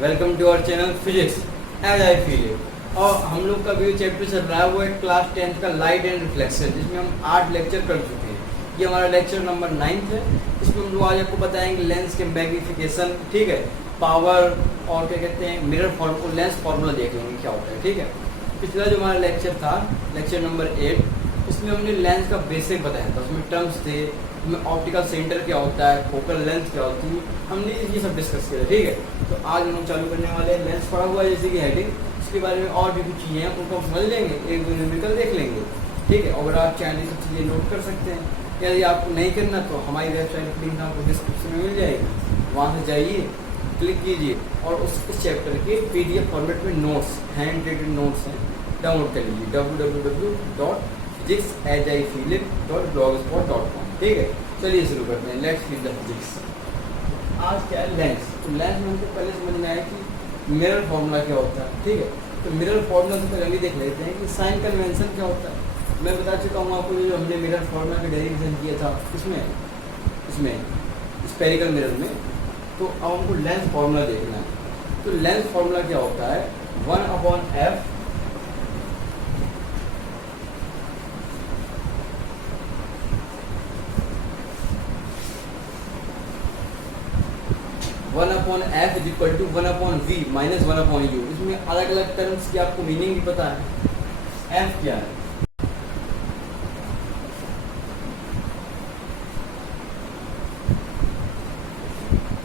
Welcome to our channel physics as I feel it. और हम लोग का जो चैप्टर चल रहा है वो है क्लास 10th का लाइट एंड रिफ्लेक्शन, जिसमें हम 8 लेक्चर कर चुके हैं। ये हमारा लेक्चर नंबर 9 है। इसमें हम लोग आज आपको बताएंगे लेंस के मैग्नीफिकेशन, ठीक है, पावर और क्या कहते हैं मिरर फॉर्मूला, लेंस फार्मूला देख लेंगे क्या होता है, ठीक है। पिछला जो हमारा लेक्चर था, लेक्चर नंबर 8, इसमें हमने लेंस का बेसिक बताया था। उसमें टर्म्स थे, उसमें ऑप्टिकल सेंटर क्या होता है, फोकल लेंथ क्या होती है, हमने ये सब डिस्कस किया, ठीक है। तो आज हम लोग चालू करने वाले हैं लेंस पढ़ा हुआ है जैसे कि हेडिंग, उसके बारे में और भी कुछ चीज़ें हैं उनको समझ लेंगे, एक दो न्यूमेरिकल देख लेंगे, ठीक है। अगर आप चाहें सब चीज़ें नोट कर सकते हैं। यदि आपको नहीं करना तो हमारी वेबसाइट की लिंक आपको डिस्क्रिप्शन में मिल जाएगी, वहाँ से जाइए, क्लिक कीजिए और उस चैप्टर के PDF फॉर्मेट में नोट्स, हैंड रेटेड नोट्स हैं, डाउनलोड कर लीजिए www.physicsasifeelit.blogspot.com, ठीक है। चलिए शुरू करते हैं, लेट्स रीड द फिजिक्स। आज क्या है लेंस। तो लेंस में हमको पहले समझ में आया कि मिरर फॉर्मूला क्या होता है, ठीक है। तो मिरर फॉर्मूला से पहले भी देख लेते हैं कि साइन कन्वेंशन क्या होता है। मैं बता चुका हूँ आपको, जो हमने मिरर फॉर्मूला का डेरिवेशन किया था इसमें स्फेरिकल मिरर में। तो अब हमको लेंस फार्मूला देखना है। तो लेंस फार्मूला क्या होता है, 1/f is equal to 1/v minus 1/u। इसमें अलग अलग टर्म्स की आपको मीनिंग भी पता है। f क्या है,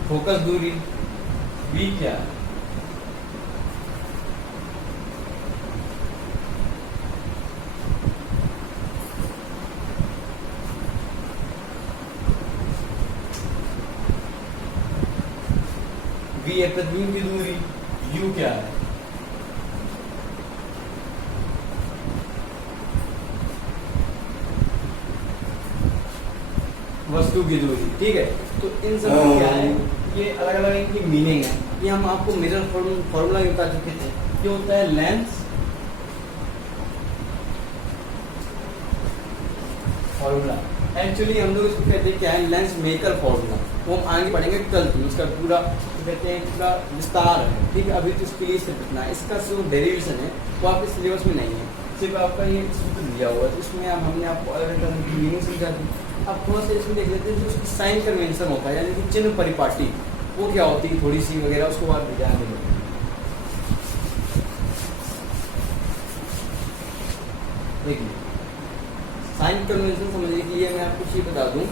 फोकस दूरी। v क्या है, v है प्रतिबिंब की दूरी। u क्या है, वस्तु की दूरी, ठीक है। तो इन सब क्या है, ये अलग अलग इनकी मीनिंग है। ये हम आपको मिरर फॉर्मूला बता चुके थे। ये होता है लेंस फॉर्मूला। एक्चुअली हम लोग इसको कहते हैं क्या है, लेंस मेकर फॉर्मूला। वो हम आगे पढ़ेंगे कल की, उसका पूरा कहते हैं पूरा विस्तार है, ठीक है। अभी तो इसके लिए सिर्फ इतना है। इसका जो डेरिवेशन है वो आपके सिलेबस में नहीं है, सिर्फ आपका ये सूत्र दिया हुआ है। तो इसमें हमने आपको अलग अलग तरह की मीनिंग समझा दी। अब थोड़ा सा इसमें देख लेते हैं जो उसकी साइन कन्वेंशन होता है, यानी कि चिन्ह परिपाटी, वो क्या होती है थोड़ी सी वगैरह, उसको बाद ध्यान देंगे। देखिए साइन कन्वेंशन समझने के लिए मैं आपको चीज़ बता दूं।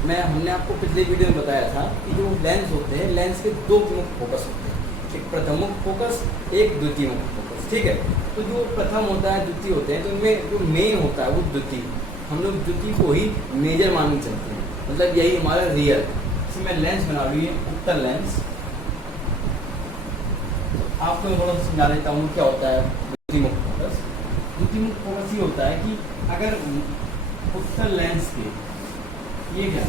हमने आपको पिछले वीडियो में बताया था कि जो लेंस होते हैं, लेंस के दो मुख्य फोकस होते हैं, एक प्रथम फोकस, एक द्वितीय फोकस, ठीक है। तो जो प्रथम होता है, द्वितीय होते हैं, तो इनमें जो मेन होता है वो द्वितीय। हम लोग द्वितीय को ही मेजर मान के चलते हैं, मतलब यही हमारा रियल है। इसमें लेंस बना ली है उत्तल लेंस। आपको थोड़ा सा समझा देता हूँ क्या होता है द्वितीय मुख्य फोकस। द्वितीय मुख्य फोकस ये होता है कि अगर उत्तल लेंस के ये क्या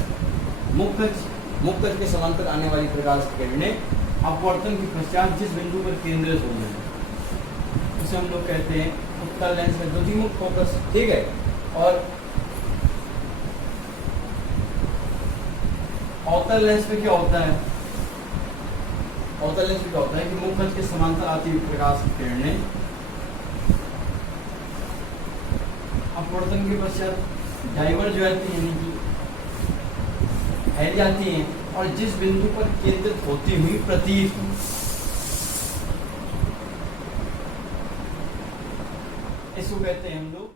मुख्य के समांतर आने वाली प्रकाश की किरणें अपवर्तन के पश्चात जिस बिंदु पर केंद्रित हो जाए उसे हम लोग कहते हैं उत्तल लेंस का द्वितीय मुख्य फोकस, ठीक है। और अवतल लेंस में क्या होता है, अवतल लेंस में क्या होता है कि मुख्य के समांतर आती हुई प्रकाश की किरणें अपवर्तन के पश्चात डाइवर्ज हो जाती है, यानी कि फैल जाती हैं और जिस बिंदु पर केंद्रित होती हुई प्रतीत हो, इसको कहते हैं हम लोग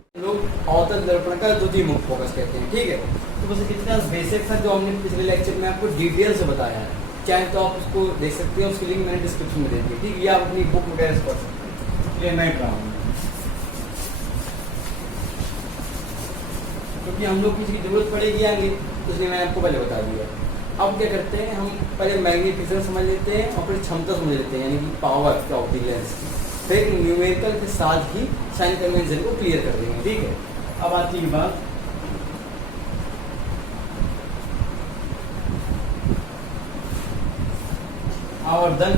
अवतल दर्पण का द्वितीय मुख्य फोकस कहते हैं, ठीक है। तो बस इतना बेसिक था जो हमने पिछले लेक्चर में आपको डिटेल से बताया है। चाहे तो आप उसको देख सकते हैं, उसकी लिंक मैंने डिस्क्रिप्शन में दे दी, ठीक है। या आप अपनी बुक वगैरह से पढ़ सकते हैं, इसलिए मैं पढ़ा हूँ क्योंकि हम लोग किसी की जरूरत पड़ेगी आगे, इसलिए मैंने आपको पहले बता दिया। अब क्या करते हैं, हम पहले मैग्नीफिकेशन समझ लेते हैं और फिर क्षमता समझ लेते हैं, यानी कि पावर क्या होती है लेंस की। फिर न्यूमेरिकल के साथ ही साइन कन्वेंशन को क्लियर कर देंगे, ठीक है। अब आती है बात आवर्धन,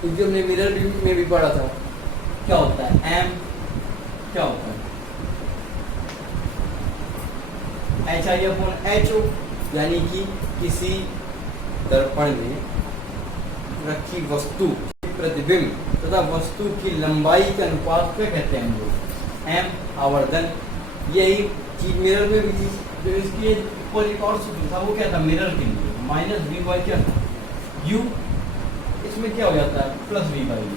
क्योंकि हमने मिरर में भी पढ़ा था क्या होता है, एम क्या होता है, HI/HO, यानी कि किसी दर्पण में रखी वस्तु प्रतिबिंब तथा वस्तु की लंबाई के अनुपात क्या कहते हैं हम लोग, एम आवर्धन। यही चीज मिरर में भी थी, जो इसकी ऊपर एक और सूत्र था वो क्या था मिरर के लिए, माइनस वी बाई क्या था यू, इसमें क्या हो जाता है plus v by u.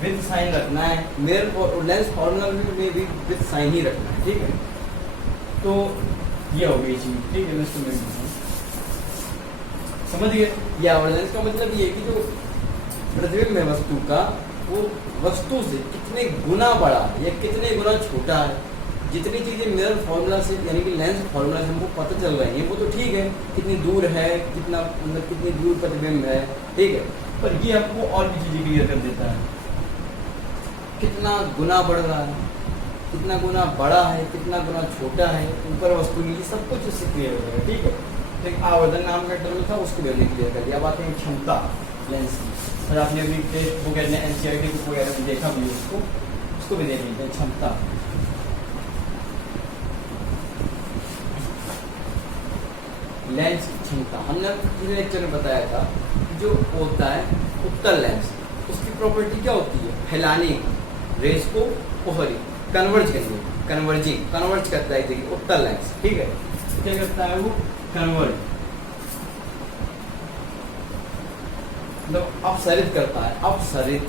With sign रखना है, मिरर और लेंस फॉर्मूला में भी विद साइन ही रखना है, ठीक है। तो ये हो गई चीज, ठीक है। समझ गए, ये आवर्धन का मतलब ये है कि जो प्रतिबिंब है वस्तु का वो वस्तु से कितने गुना बड़ा है या कितने गुना छोटा है। जितनी चीजें मिरर फॉर्मूला से यानी कि लेंस फॉर्मूला से हमको पता चल रही है वो तो ठीक है, कितनी दूर है, कितना मतलब कितनी दूर प्रतिबिंब है, ठीक है। पर ये आपको और भी चीजें क्लियर कर देता है, कितना गुना बढ़ रहा है, कितना गुना बड़ा है, कितना गुना छोटा है, ऊपर वस्तु नीचे, सब कुछ उससे क्लियर हो जाएगा, ठीक है। तो एक आवर्धन नाम का टर्म था, उसको भी हमने क्लियर कर दिया। अब आते हैं क्षमता लेंस की। सर आपने अभी टेस्ट बुक एनसीईआरटी बुक वगैरह में देखा भी उसको भी देख लीजिए। क्षमता लेंस की क्षमता हमने पिछले लेक्चर में बताया था, जो होता है उत्तल लेंस, उसकी प्रॉपर्टी क्या होती है, फैलाने रेस को कन्वर्ज करने, कन्वर्ज करता है, देखिए उत्तल लेंस, ठीक है। क्या करता है वो कन्वर्ज, मतलब अपसरित करता है, अभिसरित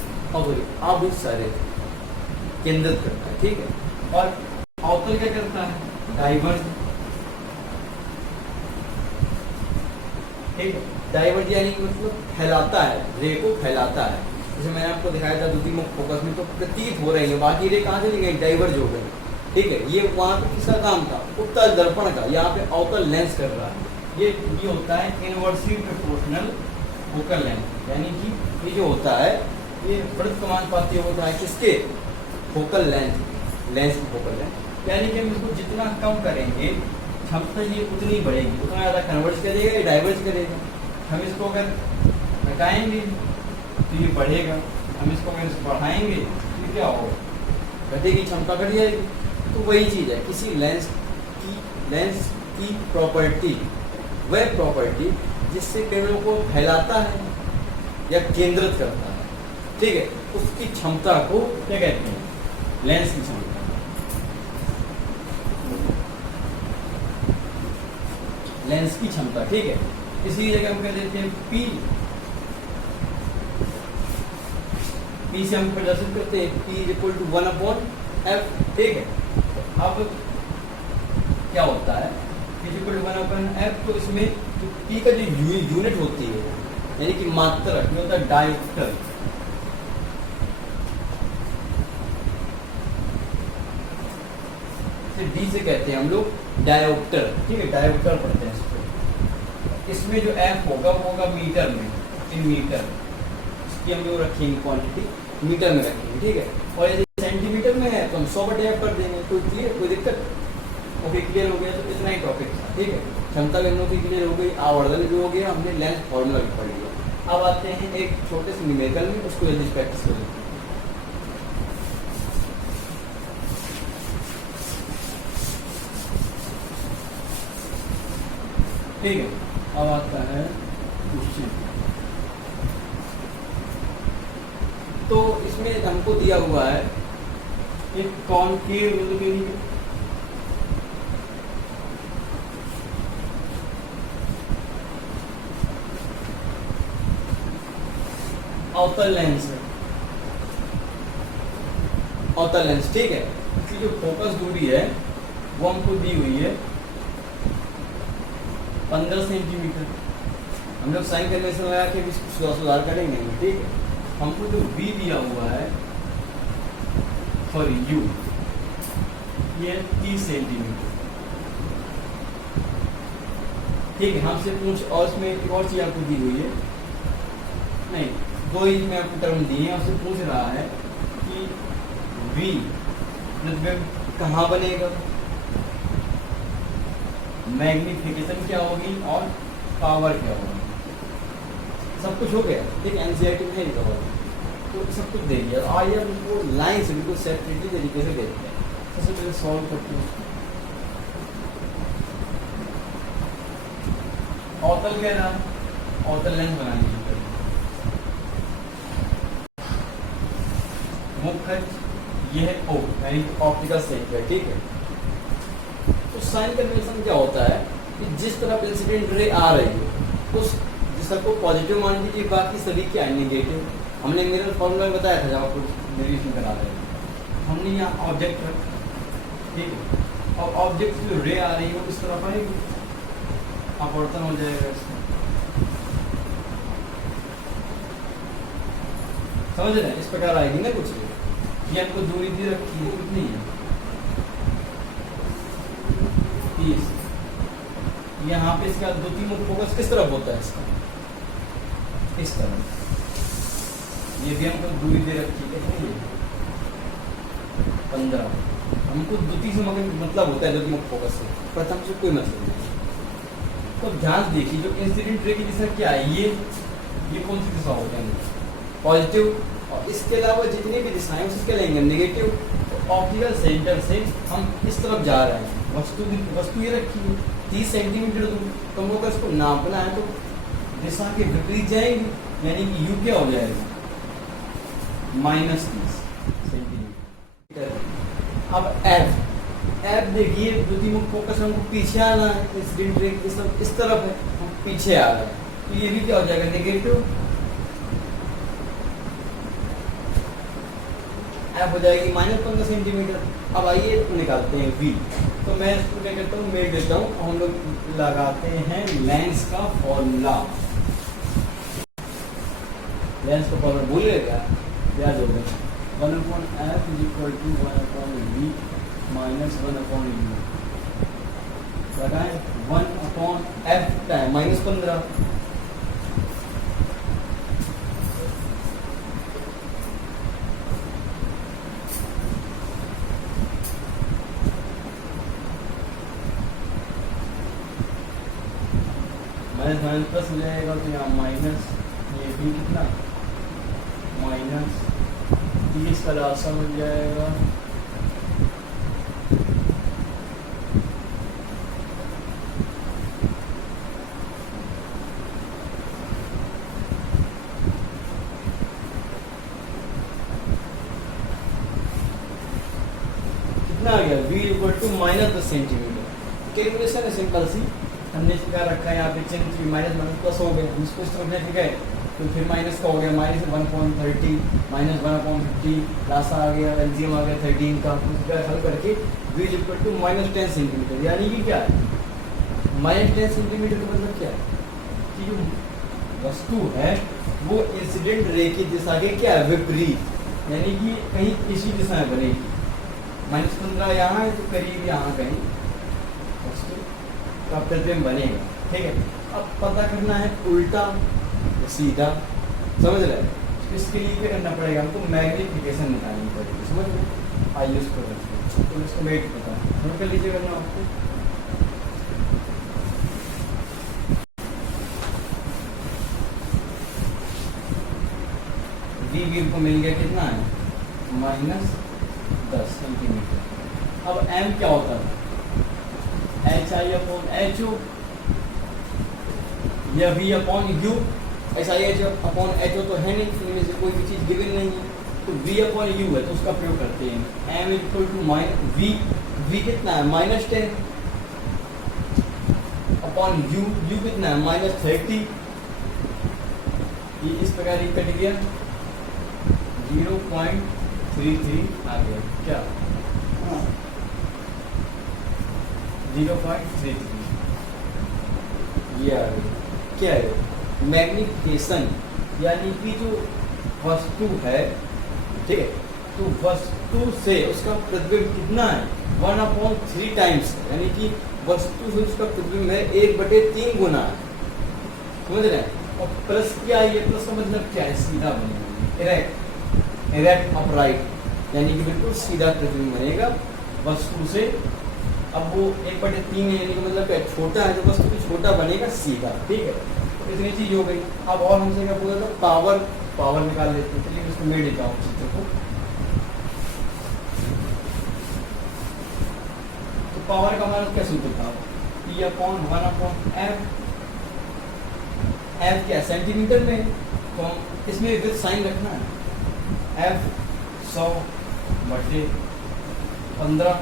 केंद्रित करता है, ठीक है। और अवतल क्या करता है, डाइवर्ज, ठीक है। डाइवर्ज यानी कि मतलब फैलाता है, रे को फैलाता है। जैसे मैंने आपको दिखाया था द्वितीयक फोकस में, तो प्रतीत हो रही है, बाकी रे कहाँ चली गई, डाइवर्ज हो गई, ठीक है। ये वहाँ पे किसका काम था, उत्तल दर्पण का, यहाँ पे अवतल लेंस कर रहा है। ये होता है इनवर्सली प्रोपोर्शनल फोकल लेंथ, यानी कि ये जो होता है ये वृत्त समानुपाती होता है किसके, फोकल लेंस की फोकल लेंथ। यानी कि हम इसको जितना कम करेंगे क्षमता ये उतनी बढ़ेगी, उतना ज़्यादा कन्वर्ज करेगा या डाइवर्ज करेगा। हम इसको अगर घटाएंगे तो ये बढ़ेगा, हम इसको अगर बढ़ाएंगे तो क्या होगा, घटेगी, क्षमता घट जाएगी। तो वही चीज़ है, किसी लेंस की प्रॉपर्टी, वह प्रॉपर्टी जिससे किरणों को फैलाता है या केंद्रित करता है, ठीक है, उसकी क्षमता को क्या कहते हैं, लेंस की क्षमता। लेंस की क्षमता, ठीक है। इसी जगह हम कह देते हैं पी से हम प्रदर्शित करते हैं P = 1/f, ठीक है। अब क्या होता है P = 1/f, तो इसमें P का जो यूनिट होती है यानी कि मात्रक में होता है डायोप्टर, D से कहते हैं हम लोग डायोप्टर, ठीक है, डायोप्टर पढ़ते हैं इसको। इसमें जो f होगा वो होगा मीटर में, इन मीटर, इसकी हम लोग रखेंगे क्वांटिटी मीटर में रखेंगे, ठीक है। और यदि सेंटीमीटर में है तो हम 100/f कर देंगे, कोई क्लियर, कोई दिक्कत, ओके क्लियर हो गया। तो इतना ही टॉपिक था, ठीक है। क्षमता भी हम लोग की क्लियर हो गई, आवर्धन भी हो गया, हमने लेंस फॉर्मूला भी पढ़ लिया। अब आते हैं एक छोटे से न्यूमेरिकल में, उसको जल्दी प्रैक्टिस कर लेते हैं। ठीक है, अब आता है क्वेश्चन। तो इसमें हमको दिया हुआ है एक कॉनकेव अवतल लेंस है, अवतल लेंस, ठीक है। इसकी जो फोकस दूरी है वो हमको दी हुई है 15 सेंटीमीटर। हम लोग साइन कन्वेंशन लगा के भी सुधार करेंगे, ठीक है। हमको जो V दिया हुआ है, सॉरी U, ये 30 सेंटीमीटर, ठीक है। हमसे पूछ, और इसमें एक और चीज आपको दी हुई है, नहीं, दो ही में आपको टर्म दी है, उससे पूछ रहा है कि V प्रतिबिंब कहाँ बनेगा, मैग्निफिकेशन क्या होगी और पावर क्या होगी, सब कुछ हो गया, ठीक है। एनसीईआरटी में है लिखा हुआ, तो सब कुछ दे दिया। आइए अब इसको लाइन से बिल्कुल सेपरेटली तरीके से देखते हैं। सबसे पहले सॉल्व करते हैं, अवतल कह रहा है, अवतल लेंस बनानी है। मुख्य ये है O यानी ऑप्टिकल सेंटर, ठीक है। तो साइन कन्वेंशन क्या होता है कि जिस तरफ इंसिडेंट रे आ रही है उस दिशा को पॉजिटिव मान लीजिए, बाकी सभी क्या है नेगेटिव। हमने मिरर फॉर्मूला में बताया था जब आपको डेरिवेशन करा रहे हैं। हमने यहाँ ऑब्जेक्ट रखा, ठीक है, और ऑब्जेक्ट की जो रे आ रही है वो किस तरफ आएगी, अपवर्तन हो जाएगा इसमें, समझ रहे हैं, इस प्रकार आएगी ना कुछ। ये आपको दूरी दी रखी है, कितनी है 30। यहाँ पे इसका द्वितीय मुख्य फोकस किस तरफ होता है इसका, इस तरफ। ये भी हमको दूरी दे रखी है, कितनी है 15। हमको द्वितीय से मतलब होता है द्वितीय मुख्य फोकस से, प्रथम से कोई मतलब नहीं। तो ध्यान देखिए जो इंसिडेंट रे की दिशा क्या है, ये कौन सी दिशा होती है, पॉजिटिव। और इसके अलावा जितनी भी दिशाएं उसके लेंगे नेगेटिव। तो ऑप्टिकल सेंटर से हम इस तरफ जा रहे हैं, वस्तु ये रखी है 30 सेंटीमीटर दूर। तो हम लोग इसको नापना है तो दिशा के विपरीत जाएंगे, यानी कि यू क्या हो जाएगा -30 सेंटीमीटर। अब एफ देखिए द्वितीय मुख्य फोकस हमको पीछे आना है, इंसिडेंट रे इस तरफ है, हम पीछे आ रहे हैं, तो ये भी क्या हो जाएगा नेगेटिव। एफ हो जाएगी -15 सेंटीमीटर। अब आइए निकालते हैं वी। तो मैं इसको क्या करता हूँ, मेल देता हूँ, हम लोग लगाते हैं लेंस का फॉर्मूला। लेंस का फॉर्मूला भूल गए क्या, याद हो गया, 1/f = 1/v -1/u। लगाएं 1/f का है -15। माइनस प्लस हो जाएगा, तो यहाँ माइनस, ये भी कितना -30 का रास्ता मिल जाएगा। कितना आ गया, v = -10 सेंटीमीटर। कैलकुलेशन है सिंपल सी, हमने इस प्रकार रखा है, यहाँ पे चिन्ह -+ हो गए, हम इसको इस तरफ लेके गए तो फिर माइनस का हो गया, -1/30 -1/50 रास्ता आ गया, एलसीएम आ गया 13 का। उसका हल करके v = -10 सेंटीमीटर, यानी कि क्या है -10 सेंटीमीटर का मतलब क्या है कि जो वस्तु है वो इंसिडेंट रे की दिशा के क्या है विपरीत, यानी कि कहीं इसी दिशा में बनेगी। -15 यहाँ है तो करीब यहाँ कहीं वस्तु का प्रतिबिंब बनेगा, ठीक है। अब पता करना है उल्टा सीधा, समझ रहे हैं। इसके लिए क्या करना पड़ेगा, हमको मैग्नीफिकेशन निकालनी पड़ेगी, समझ रहे। आइए उसको रखिए, तो इसको मेट पता है, नोट कर लीजिएगा ना आपको। वी को मिल गया कितना है -10 सेंटीमीटर। अब m क्या होता है, HI/HO या V/U। SI/HO तो है नहीं, इनमें से कोई भी चीज़ गिवन नहीं है, तो V/U है तो उसका प्रयोग करते हैं। m = v कितना है -10 अपॉन u कितना है -30। ये इस प्रकार ही कट गया, 0.33 आ गया, क्या 0.33 ये आ गया। क्या है मैग्निफिकेशन, यानी कि जो वस्तु है, ठीक है, तो वस्तु से उसका प्रतिबिंब कितना है 1/3 टाइम्स, यानी कि वस्तु से उसका प्रतिबिंब है 1/3 गुना है, समझ रहे हैं। और प्लस क्या है, ये प्लस का मतलब क्या है, सीधा बनेगा, इरेक्ट अपराइट, यानी कि बिल्कुल सीधा प्रतिबिंब बनेगा वस्तु से। अब वो 1/3 है, यानी कि मतलब क्या छोटा है, तो वस्तु भी छोटा बनेगा सीधा, ठीक है। तो इतनी चीज हो गई। अब और हमसे क्या बोला था, पावर निकाल लेते हैं। चलिए उसको मैं देता हूँ चित्र को। तो पावर का मान क्या सूत्र था, P/1/f एफ क्या सेंटीमीटर में, तो हम इसमें विद साइन रखना है। एफ 100 बटे 15,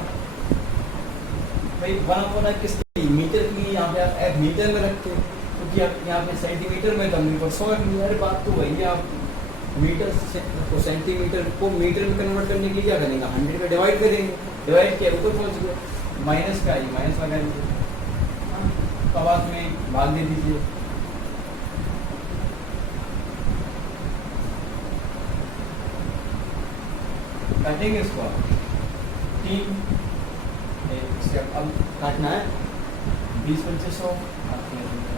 भाई 1/1 किसके लिए, मीटर के लिए। यहाँ पे आप एफ मीटर में रखते हैं क्योंकि आप यहाँ पे सेंटीमीटर में, तो हमने 100 रख लिया। अरे बात तो वही है, आप मीटर को सेंटीमीटर को मीटर में कन्वर्ट करने के लिए क्या करेंगे, 100 का डिवाइड करेंगे। डिवाइड किया ऊपर पहुँच गया, माइनस का ही माइनस लगा दीजिए, अब आप में भाग दे दीजिए। काटेंगे इसको आप 3, इसके अब काटना है 20 25 100,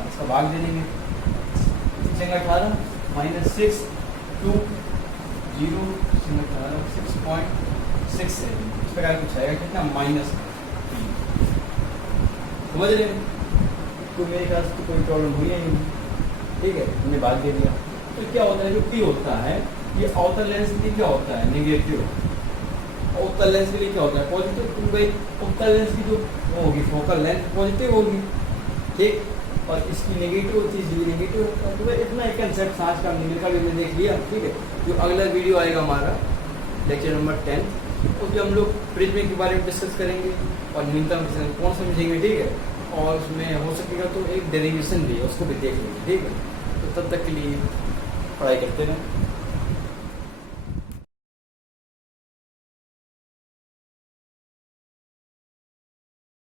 इसका भाग दे देंगे 18 माइनस 6 2 0 18 6.67, इस प्रकार कुछ आएगा कितना माइनस 3। समझ रहे हैं, तो मेरे ख्याल से कोई प्रॉब्लम हुई नहीं, ठीक है, हमने भाग दे दिया। तो क्या होता है, जो P होता है ये आउटर लेंस के लिए क्या होता है, नेगेटिव। उत्तर लेंस के लिए क्या होता है, पॉजिटिव, क्योंकि भाई उत्तर लेंस की जो वो होगी फोकल लेंथ पॉजिटिव होगी, ठीक, और इसकी नेगेटिव होती है, नेगेटिव होता है। तो भाई इतना एक कंसेप्ट आज का हमने का भी हमने देख लिया, ठीक है। जो अगला वीडियो आएगा हमारा लेक्चर नंबर 10, उसमें हम लोग प्रिज्म के बारे में डिस्कस करेंगे और न्यूनतम कौन समझेंगे, ठीक है, और उसमें हो सकेगा तो एक डेरिवेशन भी है उसको भी देख लेंगे, ठीक है। तो तब तक के लिए पढ़ाई करते रहें।